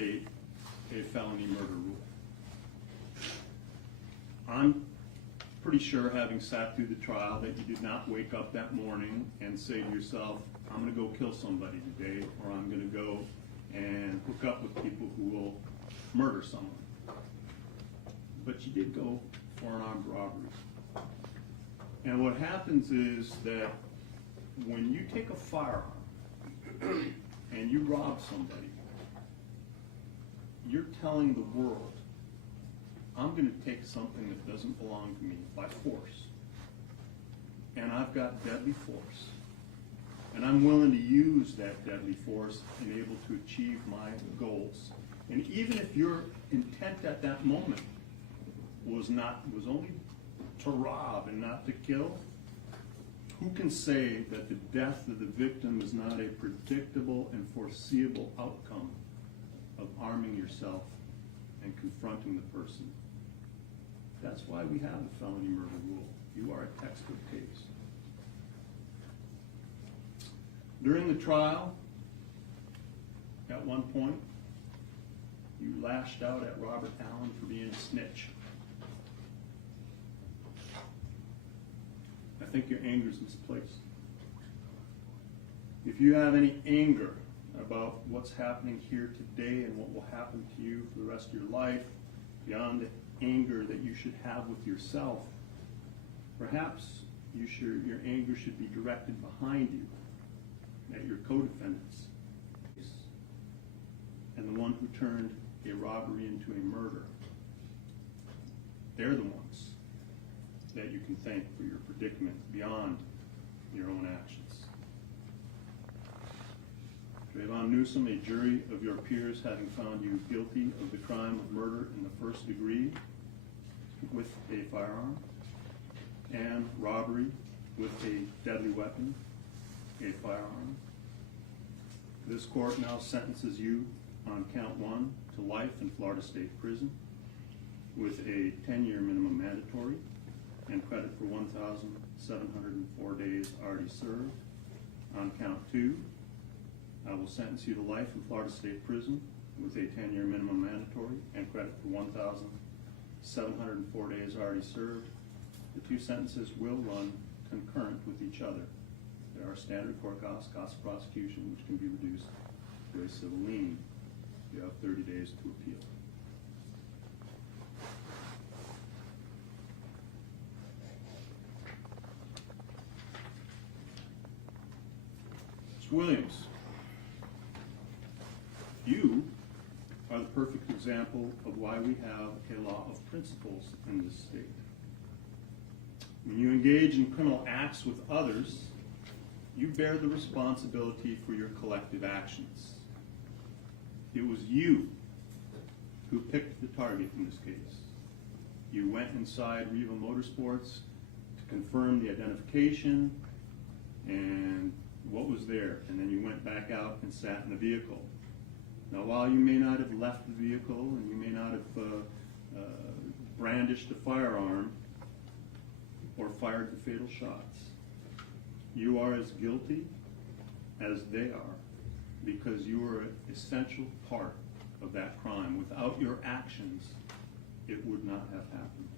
state a felony murder rule. I'm pretty sure, having sat through the trial, that you did not wake up that morning and say to yourself, I'm going to go kill somebody today, or I'm going to go and hook up with people who will murder someone. But you did go for an armed robbery. And what happens is that when you take a firearm and you rob somebody, you're telling the world, I'm going to take something that doesn't belong to me by force. And I've got deadly force. And I'm willing to use that deadly force and able to achieve my goals. And even if your intent at that moment was only to rob and not to kill, who can say that the death of the victim is not a predictable and foreseeable outcome of arming yourself and confronting the person? That's why we have the felony murder rule. You are a textbook case. During the trial, at one point, you lashed out at Robert Allen for being a snitch. I think your anger is misplaced. If you have any anger about what's happening here today and what will happen to you for the rest of your life, beyond the anger that you should have with yourself, perhaps your anger should be directed behind you at your co-defendants and the one who turned a robbery into a murder. They're the ones that you can thank for your predicament beyond your own actions. Trayvon Newsom, a jury of your peers having found you guilty of the crime of murder in the first degree with a firearm and robbery with a deadly weapon, a firearm. This court now sentences you on count 1 to life in Florida State Prison with a 10-year minimum mandatory and credit for 1,704 days already served. On count 2, I will sentence you to life in Florida State Prison with a 10-year minimum mandatory and credit for 1,704 days already served. The two sentences will run concurrent with each other. There are standard court costs, cost of prosecution, which can be reduced to a civil lien. You have 30 days to appeal. Mr. Williams, you are the perfect example of why we have a law of principles in this state. When you engage in criminal acts with others, you bear the responsibility for your collective actions. It was you who picked the target in this case. You went inside Riva Motorsports to confirm the identification and what was there, and then you went back out and sat in the vehicle. Now, while you may not have left the vehicle and you may not have brandished a firearm or fired the fatal shots, you are as guilty as they are, because you are an essential part of that crime. Without your actions, it would not have happened.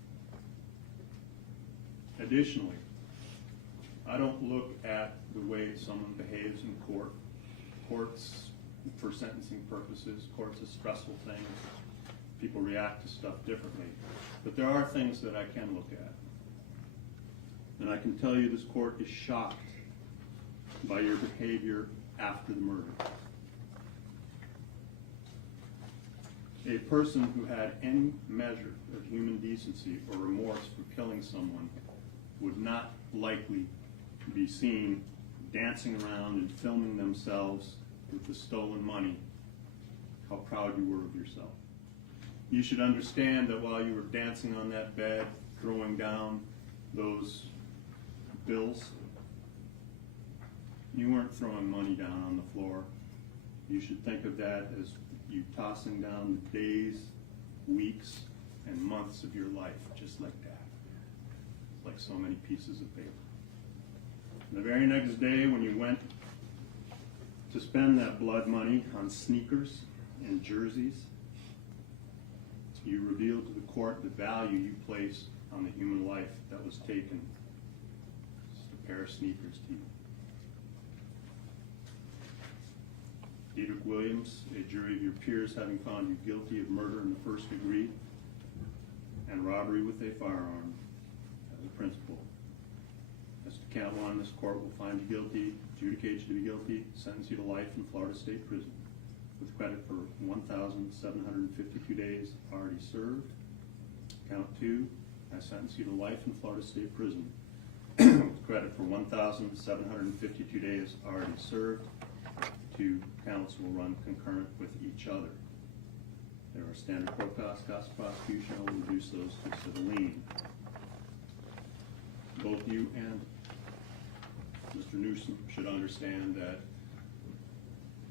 Additionally, I don't look at the way someone behaves in court. Courts, for sentencing purposes, court's a stressful thing. People react to stuff differently. But there are things that I can look at. And I can tell you this court is shocked by your behavior after the murder. A person who had any measure of human decency or remorse for killing someone would not likely be seen dancing around and filming themselves with the stolen money, how proud you were of yourself. You should understand that while you were dancing on that bed, throwing down those bills, you weren't throwing money down on the floor. You should think of that as you tossing down the days, weeks, and months of your life, just like that. Like so many pieces of paper. The very next day, when you went to spend that blood money on sneakers in jerseys. You revealed to the court the value you place on the human life that was taken. Just a pair of sneakers to you. Diedrich Williams, a jury of your peers having found you guilty of murder in the first degree and robbery with a firearm as a principal. As to count one, this court will find you guilty, adjudicate you to be guilty, sentence you to life in Florida State Prison with credit for 1,752 days already served. Count two, I sentence you to life in Florida State Prison with credit for 1,752 days already served. Two counts will run concurrent with each other. There are standard court costs of prosecution. I will reduce those to civil lien. Both you and Mr. Newsom should understand that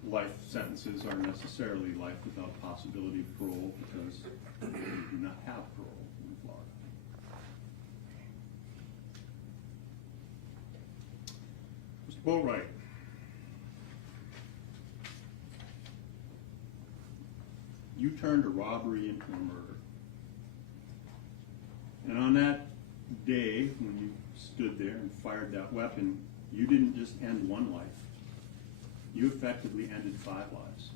life sentences are necessarily life without possibility of parole because we do not have parole in Florida. Mr. Boatwright. You turned a robbery into a murder. And on that day, when you stood there and fired that weapon, you didn't just end one life. You effectively ended 5 lives,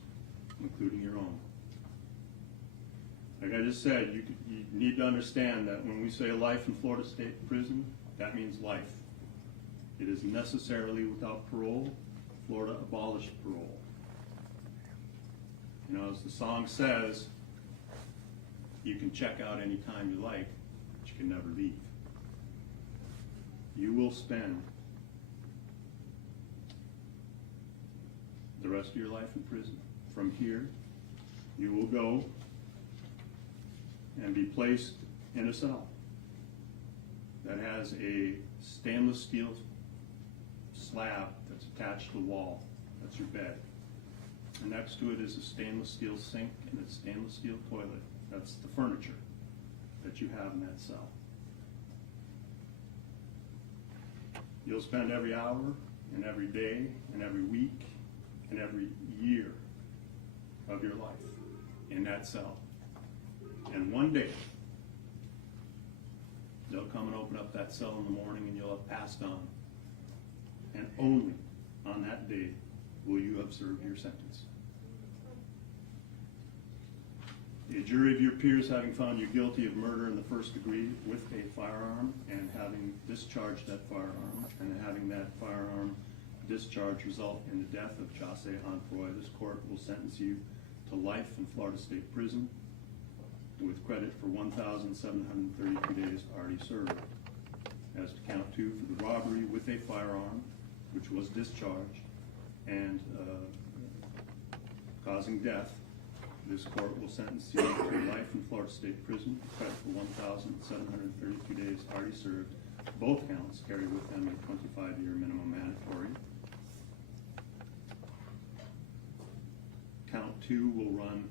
including your own. Like I just said, you need to understand that when we say life in Florida State Prison, that means life. It is necessarily without parole. Florida abolished parole. You know, as the song says, you can check out any time you like, but you can never leave. You will spend the rest of your life in prison. From here, you will go and be placed in a cell that has a stainless steel slab that's attached to the wall. That's your bed. And next to it is a stainless steel sink and a stainless steel toilet. That's the furniture that you have in that cell. You'll spend every hour and every day and every week and every year of your life in that cell. And one day, they'll come and open up that cell in the morning and you'll have passed on. And only on that day will you have served your sentence. A jury of your peers having found you guilty of murder in the first degree with a firearm and having discharged that firearm and having that firearm discharge result in the death of Jose Anfroy, this court will sentence you to life in Florida State Prison with credit for 1,732 days already served. As to count 2 for the robbery with a firearm, which was discharged and causing death, this court will sentence you to life in Florida State Prison with credit for 1,732 days already served. Both counts carry with them a 25-year minimum mandatory. Count 2 will run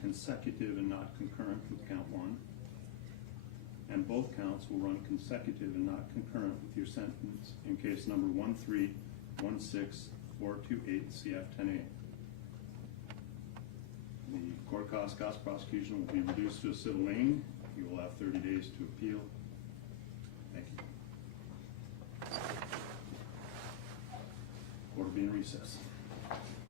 consecutive and not concurrent with count 1. And both counts will run consecutive and not concurrent with your sentence in case number 1316428 CF 10A. The court cost prosecution will be reduced to a civil lien. You will have 30 days to appeal. Thank you. Court will be in recess.